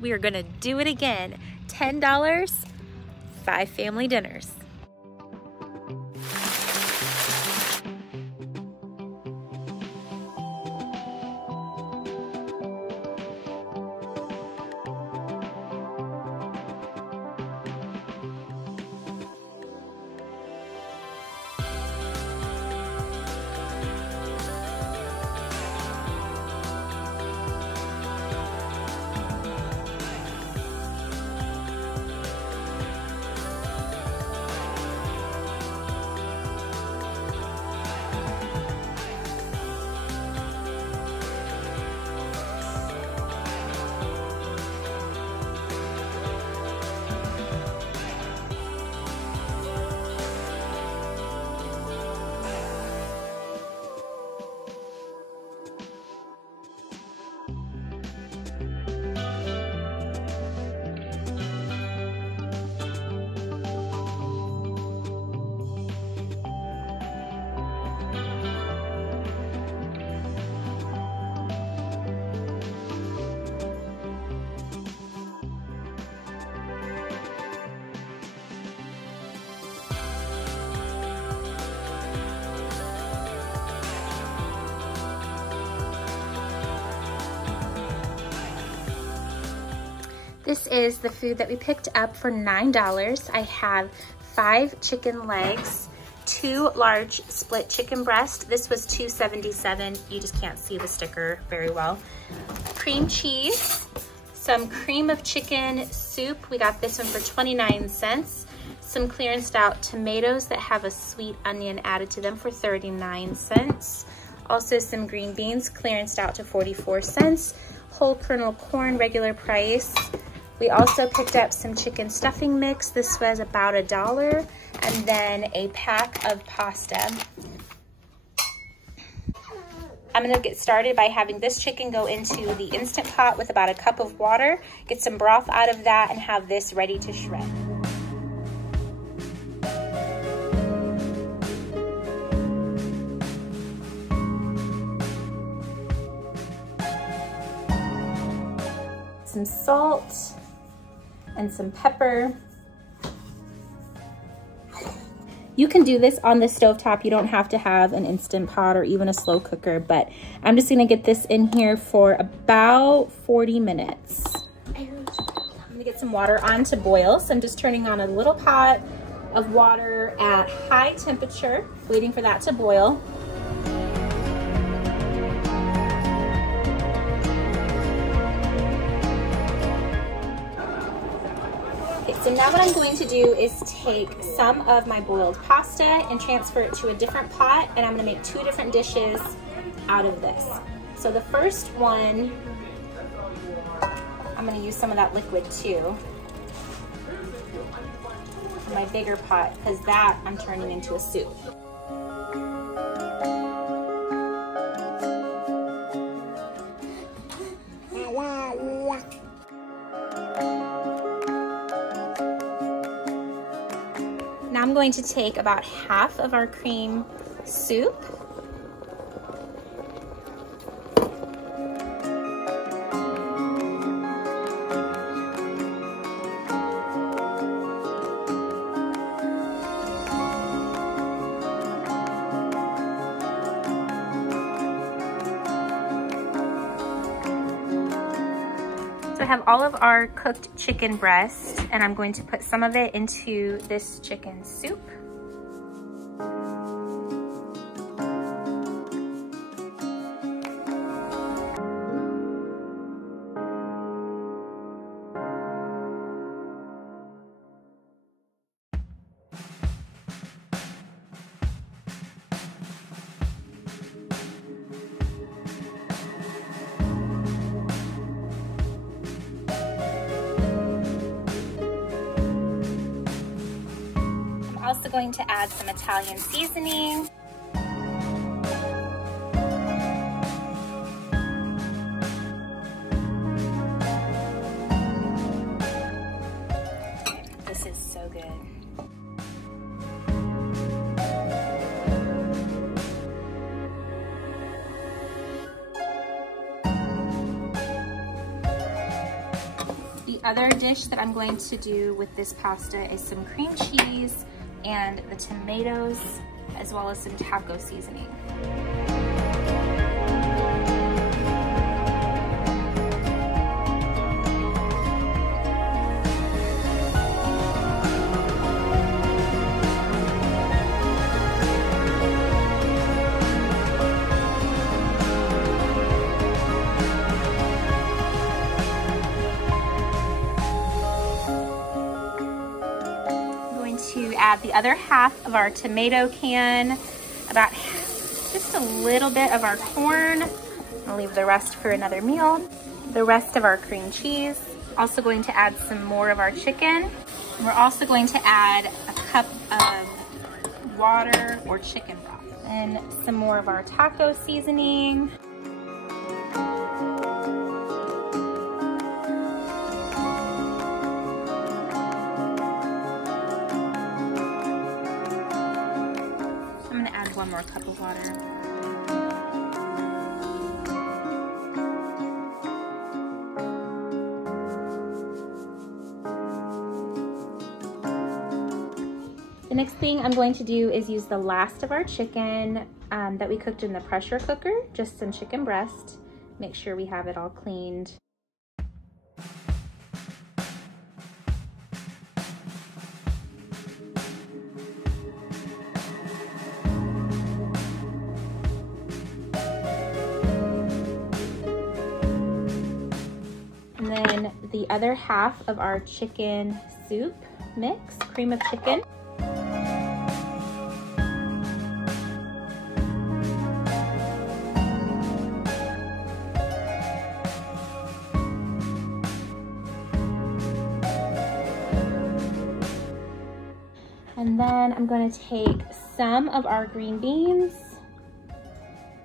We are gonna do it again. $10, 5 family dinners. This is the food that we picked up for $9. I have 5 chicken legs, 2 large split chicken breast. This was $2.77. You just can't see the sticker very well. Cream cheese, some cream of chicken soup. We got this one for 29 cents. Some clearanced out tomatoes that have a sweet onion added to them for 39 cents. Also some green beans, clearanced out to 44 cents. Whole kernel corn, regular price. We also picked up some chicken stuffing mix. This was about $1. And then a pack of pasta. I'm gonna get started by having this chicken go into the Instant Pot with about a cup of water, get some broth out of that, and have this ready to shred. Some salt and some pepper. You can do this on the stovetop. You don't have to have an Instant Pot or even a slow cooker, but I'm just gonna get this in here for about 40 minutes. I'm gonna get some water on to boil. So I'm just turning on a little pot of water at high temperature, waiting for that to boil. So now what I'm going to do is take some of my boiled pasta and transfer it to a different pot, and I'm gonna make 2 different dishes out of this. So the first one, I'm gonna use some of that liquid too, in my bigger pot, because that I'm turning into a soup. Now I'm going to take about half of our cream soup. So I have all of our cooked chicken breast, and I'm going to put some of it into this chicken soup. Also going to add some Italian seasoning. This is so good. The other dish that I'm going to do with this pasta is some cream cheese and the tomatoes, as well as some taco seasoning. To add the other half of our tomato can, about just a little bit of our corn. I'll leave the rest for another meal. The rest of our cream cheese. Also going to add some more of our chicken. We're also going to add a cup of water or chicken broth and some more of our taco seasoning. One more cup of water. The next thing I'm going to do is use the last of our chicken that we cooked in the pressure cooker, just some chicken breast. Make sure we have it all cleaned. And then the other half of our chicken soup mix, cream of chicken. And then I'm going to take some of our green beans,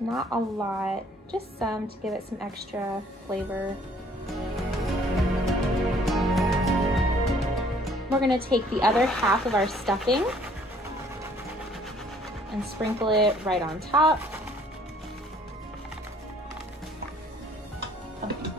not a lot, just some to give it some extra flavor. We're going to take the other half of our stuffing and sprinkle it right on top.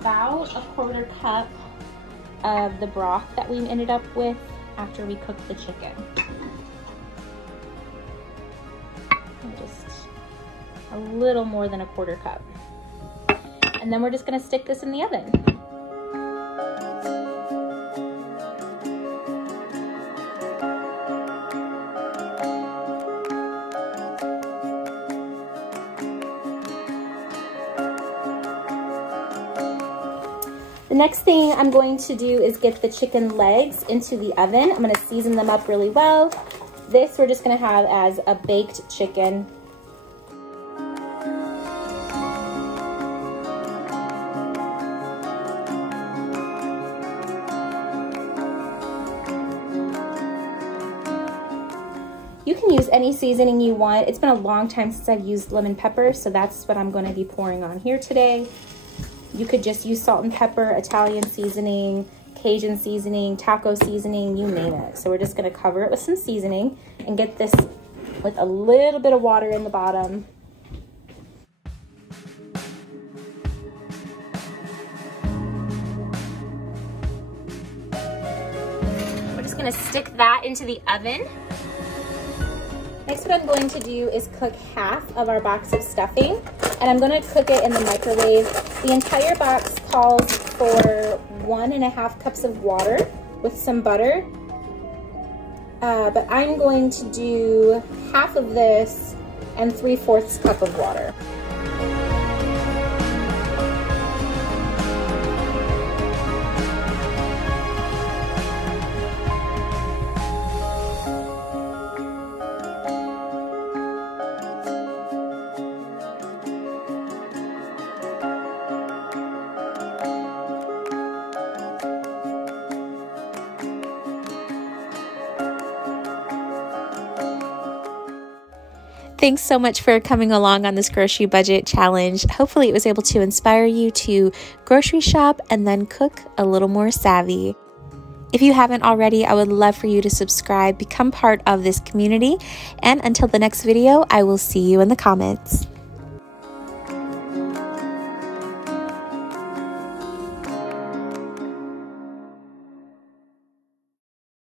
About a quarter cup of the broth that we ended up with after we cooked the chicken. And just a little more than a quarter cup. And then we're just going to stick this in the oven. The next thing I'm going to do is get the chicken legs into the oven. I'm going to season them up really well. This we're just going to have as a baked chicken. You can use any seasoning you want. It's been a long time since I've used lemon pepper, so that's what I'm going to be pouring on here today. You could just use salt and pepper, Italian seasoning, Cajun seasoning, taco seasoning, you name it. So we're just going to cover it with some seasoning and get this with a little bit of water in the bottom. We're just going to stick that into the oven. Next, what I'm going to do is cook half of our box of stuffing, and I'm going to cook it in the microwave. The entire box calls for 1.5 cups of water with some butter, but I'm going to do half of this and 3/4 cup of water. Thanks so much for coming along on this grocery budget challenge. Hopefully it was able to inspire you to grocery shop and then cook a little more savvy. If you haven't already, I would love for you to subscribe, become part of this community, and until the next video, I will see you in the comments.